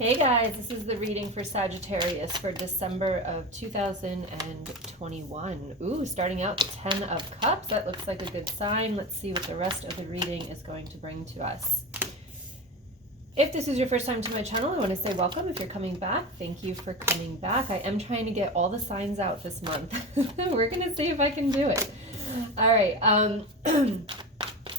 Hey guys, this is the reading for Sagittarius for December of 2021. Ooh, starting out the 10 of Cups. That looks like a good sign. Let's see what the rest of the reading is going to bring to us. If this is your first time to my channel, I want to say welcome. If you're coming back, thank you for coming back. I am trying to get all the signs out this month. We're going to see if I can do it. All right.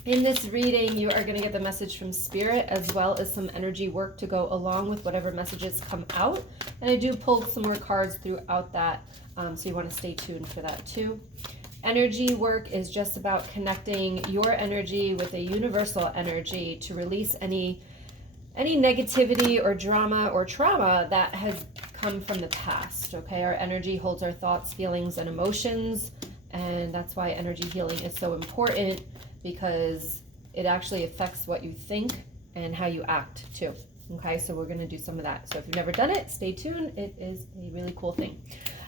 In this reading, you are going to get the message from Spirit as well as some energy work to go along with whatever messages come out. And I do pull some more cards throughout that, so you want to stay tuned for that too. Energy work is just about connecting your energy with a universal energy to release any negativity or drama or trauma that has come from the past, okay? Our energy holds our thoughts, feelings, and emotions, and that's why energy healing is so important, because it actually affects what you think and how you act too. Okay, so we're gonna do some of that. So if you've never done it, stay tuned. It is a really cool thing.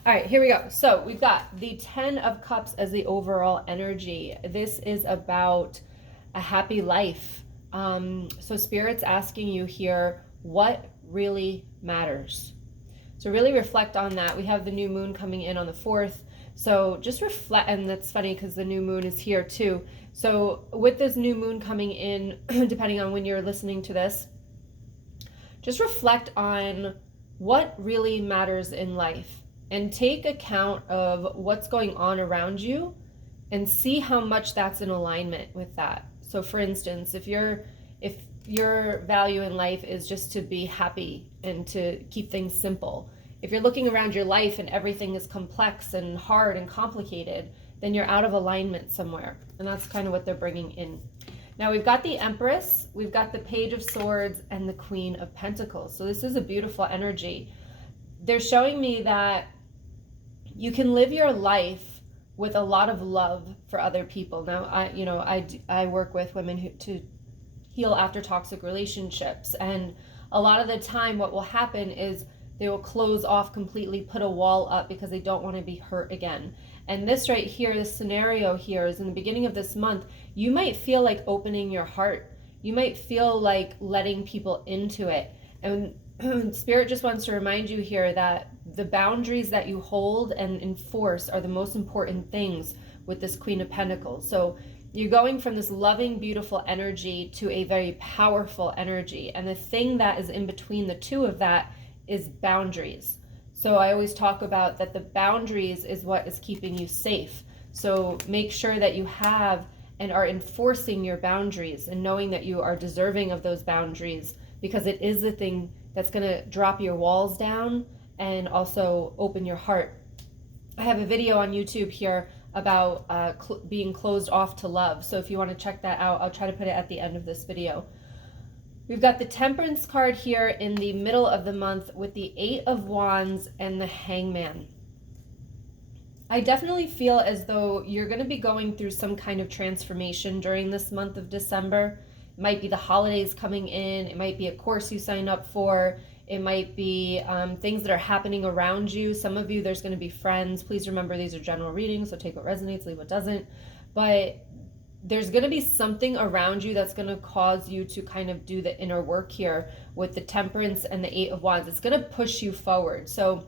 All right, here we go. So we've got the 10 of Cups as the overall energy. This is about a happy life. So Spirit's asking you here, what really matters? So really reflect on that. We have the new moon coming in on the 4th. So just reflect, and that's funny because the new moon is here too. So with this new moon coming in, depending on when you're listening to this, just reflect on what really matters in life and take account of what's going on around you and see how much that's in alignment with that. So for instance, if your value in life is just to be happy and to keep things simple, if you're looking around your life and everything is complex and hard and complicated, then you're out of alignment somewhere. And that's kind of what they're bringing in. Now we've got the Empress, we've got the Page of Swords, and the Queen of Pentacles. So this is a beautiful energy. They're showing me that you can live your life with a lot of love for other people. Now, I work with women to heal after toxic relationships. And a lot of the time what will happen is they will close off completely, put a wall up because they don't want to be hurt again. And this right here, this scenario here is in the beginning of this month, you might feel like opening your heart. You might feel like letting people into it. And Spirit just wants to remind you here that the boundaries that you hold and enforce are the most important things with this Queen of Pentacles. So you're going from this loving, beautiful energy to a very powerful energy. And the thing that is in between the two of that is boundaries. So I always talk about that the boundaries is what is keeping you safe. So make sure that you have and are enforcing your boundaries and knowing that you are deserving of those boundaries, because it is the thing that's going to drop your walls down and also open your heart. I have a video on YouTube here about being closed off to love. So if you want to check that out, I'll try to put it at the end of this video. We've got the Temperance card here in the middle of the month with the 8 of Wands and the Hangman. I definitely feel as though you're going to be going through some kind of transformation during this month of December. It might be the holidays coming in. It might be a course you sign up for. It might be things that are happening around you. Some of you, there's going to be friends. Please remember, these are general readings, so take what resonates, leave what doesn't. But there's going to be something around you that's going to cause you to kind of do the inner work here with the Temperance and the 8 of Wands. It's going to push you forward. So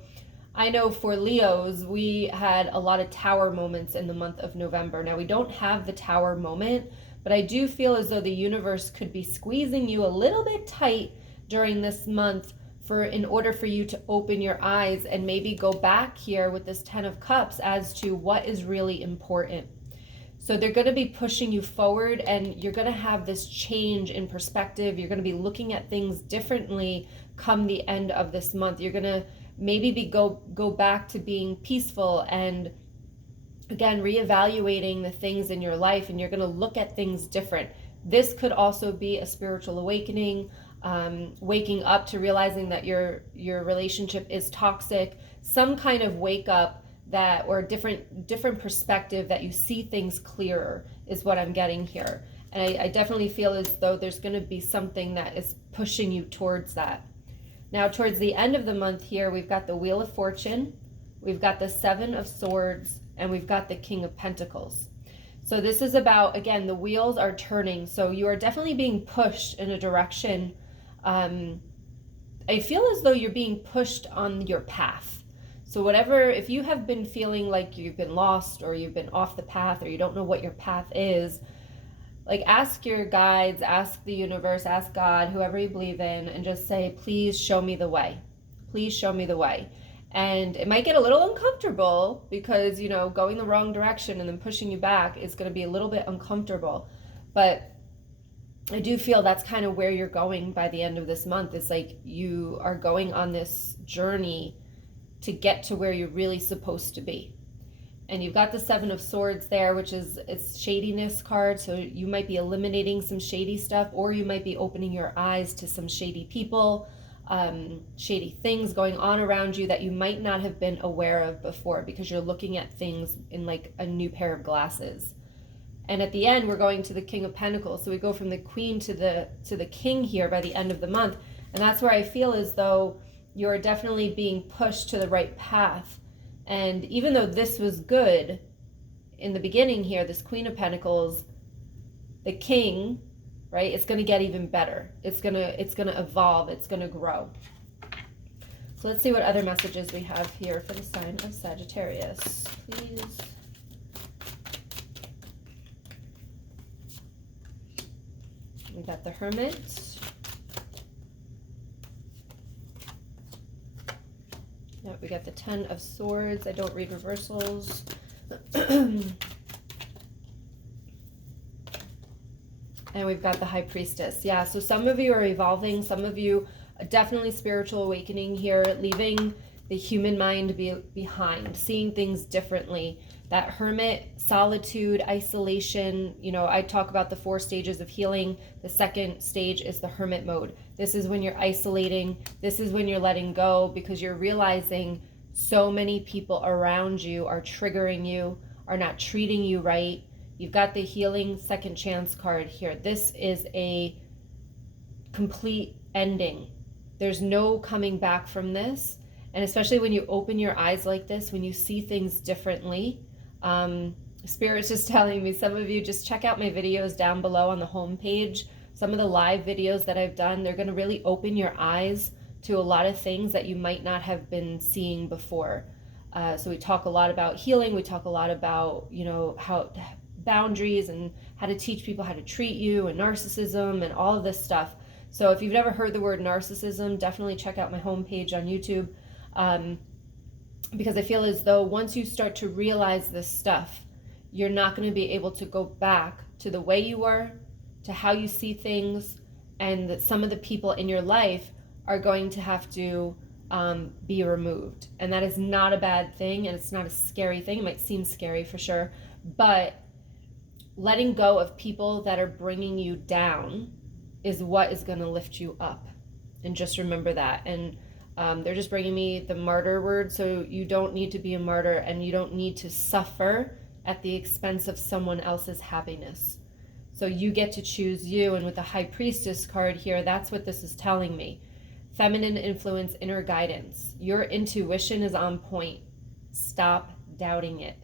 I know for Leos, we had a lot of tower moments in the month of November. Now we don't have the tower moment, but I do feel as though the universe could be squeezing you a little bit tight during this month in order for you to open your eyes and maybe go back here with this 10 of Cups as to what is really important. So they're going to be pushing you forward, and you're going to have this change in perspective. You're going to be looking at things differently come the end of this month. You're going to maybe go back to being peaceful and, again, reevaluating the things in your life, and you're going to look at things different. This could also be a spiritual awakening, waking up to realizing that your relationship is toxic, some kind of wake up that, or different perspective that you see things clearer is what I'm getting here. And I definitely feel as though there's going to be something that is pushing you towards that. Now, towards the end of the month here, we've got the Wheel of Fortune, we've got the 7 of Swords, and we've got the King of Pentacles. So this is about, again, the wheels are turning. So you are definitely being pushed in a direction I feel as though you're being pushed on your path. So whatever, if you have been feeling like you've been lost or you've been off the path or you don't know what your path is, like ask your guides, ask the universe, ask God, whoever you believe in, and just say, please show me the way. Please show me the way. And it might get a little uncomfortable because, you know, going the wrong direction and then pushing you back is going to be a little bit uncomfortable. But I do feel that's kind of where you're going by the end of this month. It's like you are going on this journey to get to where you're really supposed to be. And you've got the Seven of Swords there, which is, it's shadiness card. So you might be eliminating some shady stuff, or you might be opening your eyes to some shady people, shady things going on around you that you might not have been aware of before, because you're looking at things in like a new pair of glasses. And at the end, we're going to the King of Pentacles. So we go from the Queen to the King here by the end of the month. And that's where I feel as though you're definitely being pushed to the right path. And even though this was good in the beginning here, this Queen of Pentacles, the King, right? It's going to get even better. It's going to evolve. It's going to grow. So let's see what other messages we have here for the sign of Sagittarius, please. We got the Hermit. Yep, we got the Ten of Swords. I don't read reversals. And we've got the High Priestess. Yeah, so some of you are evolving. Some of you definitely spiritual awakening here, leaving the human mind behind, seeing things differently. That Hermit, solitude, isolation. You know, I talk about the 4 stages of healing. The second stage is the Hermit mode. This is when you're isolating. This is when you're letting go, because you're realizing so many people around you are triggering you, are not treating you right. You've got the Healing Second Chance card here. This is a complete ending. There's no coming back from this. And especially when you open your eyes like this, when you see things differently, Spirit's just telling me, some of you just check out my videos down below on the home page. Some of the live videos that I've done, they're going to really open your eyes to a lot of things that you might not have been seeing before. So we talk a lot about healing. We talk a lot about, you know, how boundaries and how to teach people how to treat you, and narcissism and all of this stuff. So if you've never heard the word narcissism, definitely check out my homepage on YouTube. Because I feel as though once you start to realize this stuff, you're not going to be able to go back to the way you were, to how you see things, and that some of the people in your life are going to have to be removed. And that is not a bad thing, and it's not a scary thing. It might seem scary for sure, but letting go of people that are bringing you down is what is going to lift you up. And just remember that. And they're just bringing me the martyr word. So you don't need to be a martyr, and you don't need to suffer at the expense of someone else's happiness. So you get to choose you. And with the High Priestess card here, that's what this is telling me. Feminine influence, inner guidance. Your intuition is on point. Stop doubting it.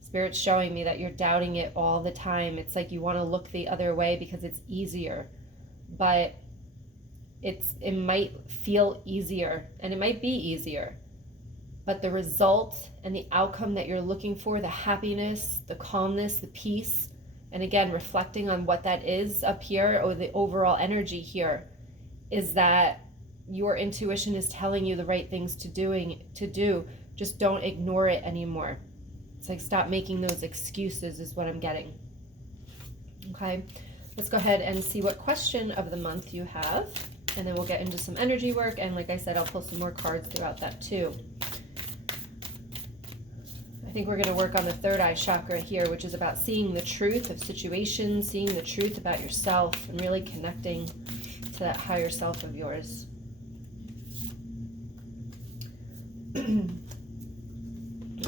Spirit's showing me that you're doubting it all the time. It's like you want to look the other way because it's easier. But it might feel easier, and it might be easier, but the result and the outcome that you're looking for, the happiness, the calmness, the peace, and again, reflecting on what that is up here, or the overall energy here, is that your intuition is telling you the right things to do. Just don't ignore it anymore. It's like, stop making those excuses is what I'm getting. Okay, let's go ahead and see what question of the month you have. And then we'll get into some energy work. And like I said, I'll pull some more cards throughout that too. I think we're going to work on the third eye chakra here, which is about seeing the truth of situations, seeing the truth about yourself, and really connecting to that higher self of yours.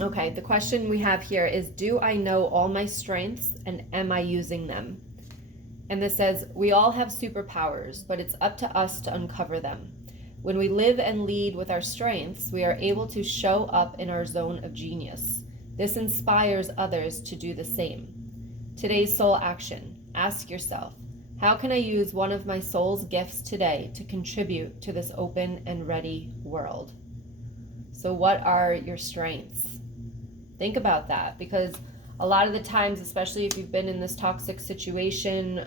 Okay, the question we have here is, do I know all my strengths, and am I using them? And this says, we all have superpowers, but it's up to us to uncover them. When we live and lead with our strengths, we are able to show up in our zone of genius. This inspires others to do the same. Today's soul action. Ask yourself, How can I use one of my soul's gifts today to contribute to this open and ready world? So what are your strengths? Think about that, because a lot of the times, especially if you've been in this toxic situation,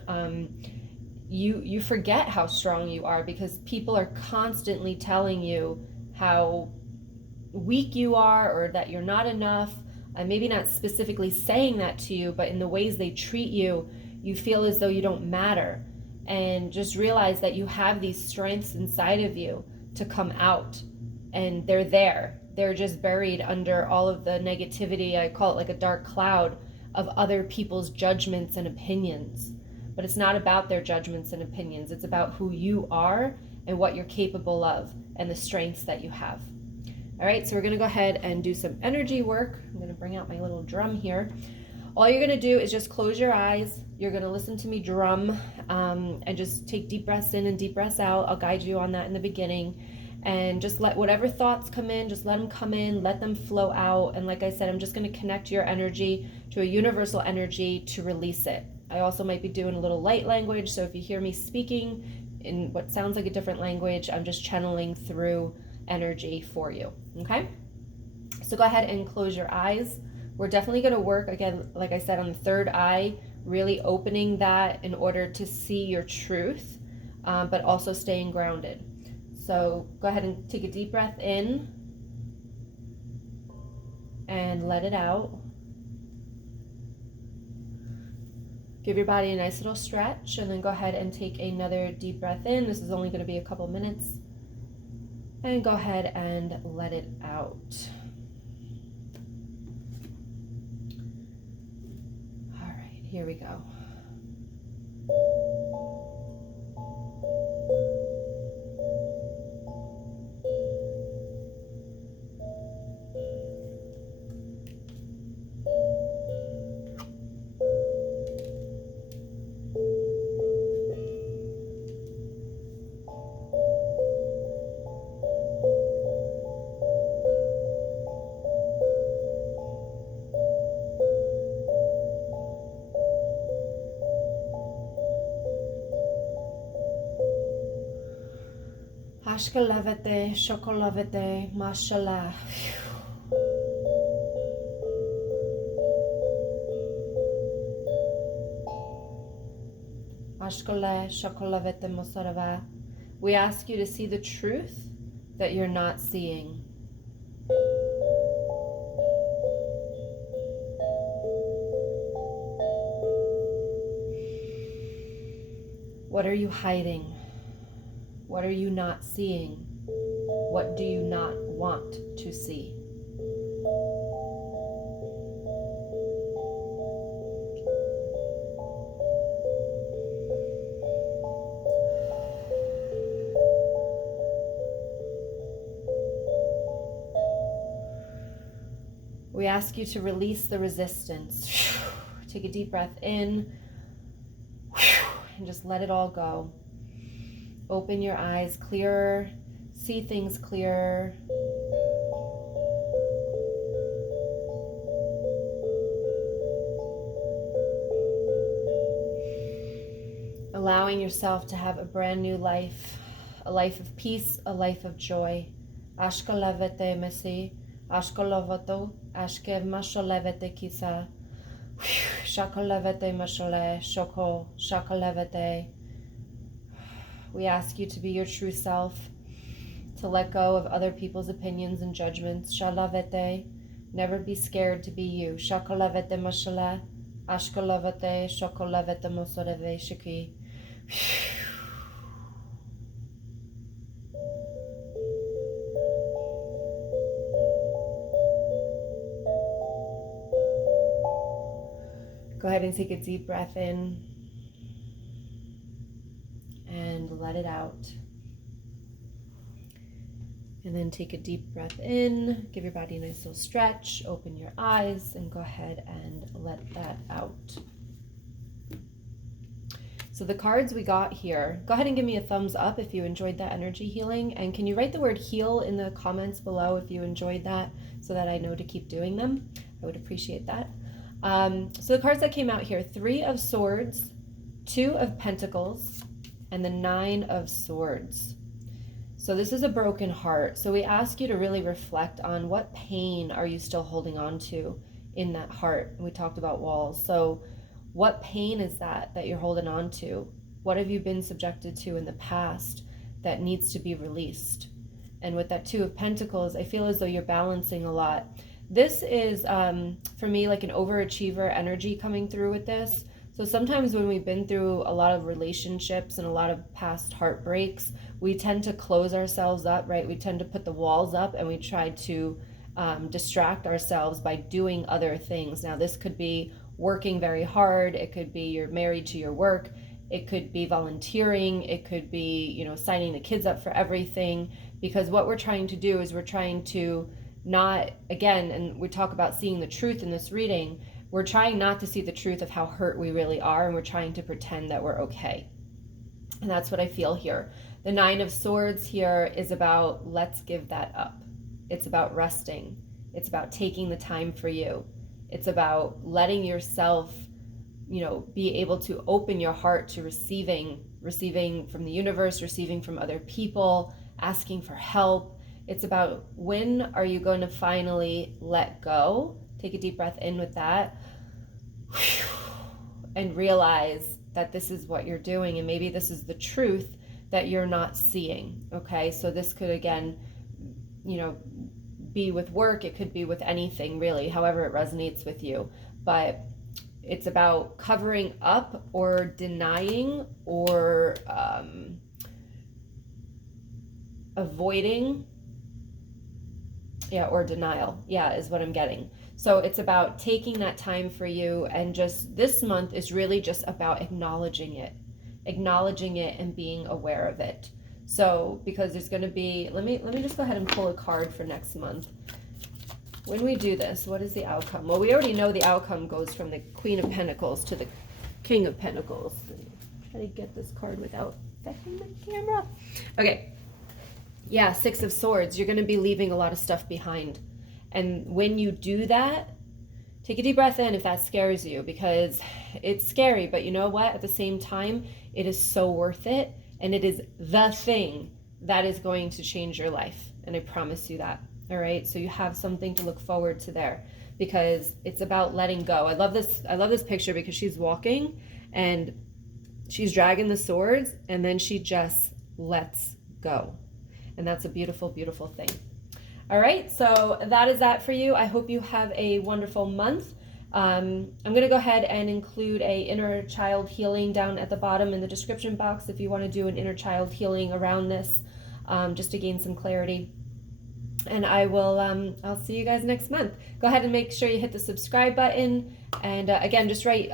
you forget how strong you are, because people are constantly telling you how weak you are, or that you're not enough. And maybe not specifically saying that to you, but in the ways they treat you, you feel as though you don't matter. And just realize that you have these strengths inside of you to come out, and they're there. They're just buried under all of the negativity. I call it like a dark cloud of other people's judgments and opinions. But it's not about their judgments and opinions. It's about who you are and what you're capable of and the strengths that you have. All right, so we're gonna go ahead and do some energy work. I'm gonna bring out my little drum here. All you're gonna do is just close your eyes. You're gonna listen to me drum, and just take deep breaths in and deep breaths out. I'll guide you on that in the beginning. And just let whatever thoughts come in, just let them come in, let them flow out. And like I said, I'm just gonna connect your energy to a universal energy to release it. I also might be doing a little light language, so if you hear me speaking in what sounds like a different language, I'm just channeling through energy for you, okay? So go ahead and close your eyes. We're definitely going to work, again, like I said, on the third eye, really opening that in order to see your truth, but also staying grounded. So go ahead and take a deep breath in and let it out. Give your body a nice little stretch, and then go ahead and take another deep breath in. This is only going to be a couple minutes. And go ahead and let it out. All right, here we go. Ashkalavete, shokolavete, mashallah. Ashkole, shokolavete, mosarava. We ask you to see the truth that you're not seeing. What are you hiding? What are you not seeing? What do you not want to see? We ask you to release the resistance. Take a deep breath in and just let it all go. Open your eyes clearer, see things clearer. Allowing yourself to have a brand new life, a life of peace, a life of joy. Ashkalevete mesi, ashkalovato, ashkev mashalevete kisa, shakalevete mashale, shoko, shakalevete. We ask you to be your true self, to let go of other people's opinions and judgments. Shalavete, never be scared to be you. Shakalevete mashala, ashkalavete, shokolavete mosoreve shiki. Go ahead and take a deep breath in and let it out. And then take a deep breath in, give your body a nice little stretch, open your eyes, and go ahead and let that out. So the cards we got here, go ahead and give me a thumbs up if you enjoyed that energy healing. And can you write the word heal in the comments below if you enjoyed that, so that I know to keep doing them? I would appreciate that. So the cards that came out here, 3 of Swords, Two of Pentacles, and the Nine of Swords. So this is a broken heart. So we ask you to really reflect on what pain are you still holding on to in that heart. We talked about walls. So what pain is that you're holding on to? What have you been subjected to in the past that needs to be released? And with that Two of Pentacles, I feel as though you're balancing a lot. This is, for me, like an overachiever energy coming through with this. So sometimes when we've been through a lot of relationships and a lot of past heartbreaks, we tend to close ourselves up, right? We tend to put the walls up and we try to distract ourselves by doing other things. Now, this could be working very hard. It could be you're married to your work. It could be volunteering. It could be, signing the kids up for everything. Because what we're trying to do is we're trying to not, again, and we talk about seeing the truth in this reading, we're trying not to see the truth of how hurt we really are, and we're trying to pretend that we're okay. And that's what I feel here. The Nine of Swords here is about let's give that up. It's about resting. It's about taking the time for you. It's about letting yourself, be able to open your heart to receiving from the universe, receiving from other people, asking for help. It's about when are you going to finally let go? Take a deep breath in with that and realize that this is what you're doing, and maybe this is the truth that you're not seeing. Okay, so this could, again, be with work. It could be with anything, really, however it resonates with you. But it's about covering up or denying or avoiding, or denial, is what I'm getting. So it's about taking that time for you, and just this month is really just about acknowledging it and being aware of it. So because there's going to be, let me just go ahead and pull a card for next month. When we do this, what is the outcome? Well, we already know the outcome goes from the Queen of Pentacles to the King of Pentacles. Try to get this card without affecting the camera. Okay. Yeah, Six of Swords. You're going to be leaving a lot of stuff behind. And when you do that, take a deep breath in if that scares you, because it's scary. But you know what? At the same time, it is so worth it. And it is the thing that is going to change your life. And I promise you that. All right. So you have something to look forward to there, because it's about letting go. I love this picture because she's walking and she's dragging the swords, and then she just lets go. And that's a beautiful, beautiful thing. All right, so that is that for you. I hope you have a wonderful month. I'm going to go ahead and include a inner child healing down at the bottom in the description box if you want to do an inner child healing around this, just to gain some clarity. And I will, I'll see you guys next month. Go ahead and make sure you hit the subscribe button. And again, just write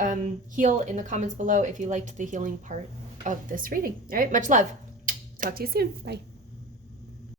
heal in the comments below if you liked the healing part of this reading. All right, much love. Talk to you soon. Bye.